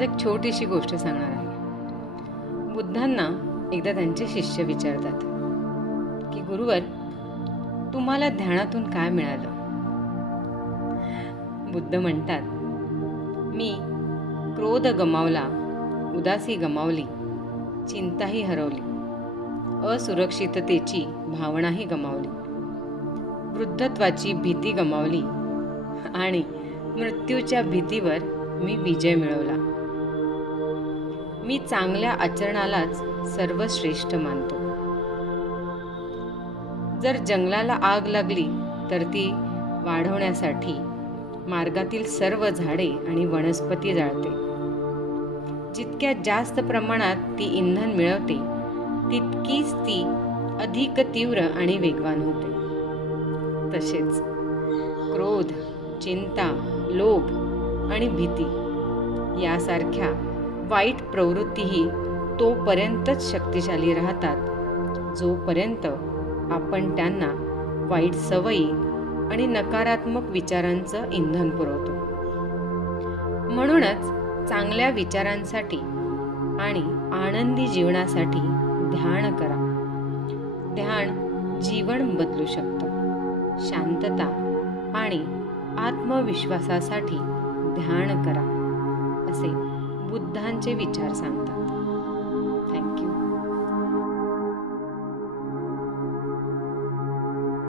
आज एक छोटीशी गोष्ट सांगणार आहे. बुद्धांना एकदा त्यांचे शिष्य विचारतात की गुरुवर, तुम्हाला ध्यानातून काय मिळालं? बुद्ध म्हणतात, मी क्रोध गमावला, उदासी गमावली, चिंताही हरवली, असुरक्षिततेची भावनाही गमावली, वृद्धत्वाची भीती गमावली आणि मृत्यूच्या भीतीवर मी विजय मिळवला. मी चांगल्या आचरणालाच सर्वश्रेष्ठ मानतो. जर जंगलाला आग लागली तर ती वाढवण्यासाठी मार्गातील सर्व झाडे आणि वनस्पती जाळते. जितक्या जास्त प्रमाणात ती इंधन मिळवते तितकीच ती अधिक तीव्र आणि वेगवान होते. तसेच क्रोध, चिंता, लोभ आणि भीती यासारख्या वाईट प्रवृत्तीही तोपर्यंतच शक्तिशाली राहतात जोपर्यंत आपण त्यांना वाईट सवयी आणि नकारात्मक विचारांचं इंधन पुरवतो. म्हणूनच चांगल्या विचारांसाठी आणि आनंदी जीवनासाठी ध्यान करा. ध्यान जीवन बदलू शकतं. शांतता आणि आत्मविश्वासासाठी ध्यान करा, असे बुद्धांचे विचार सांगतात.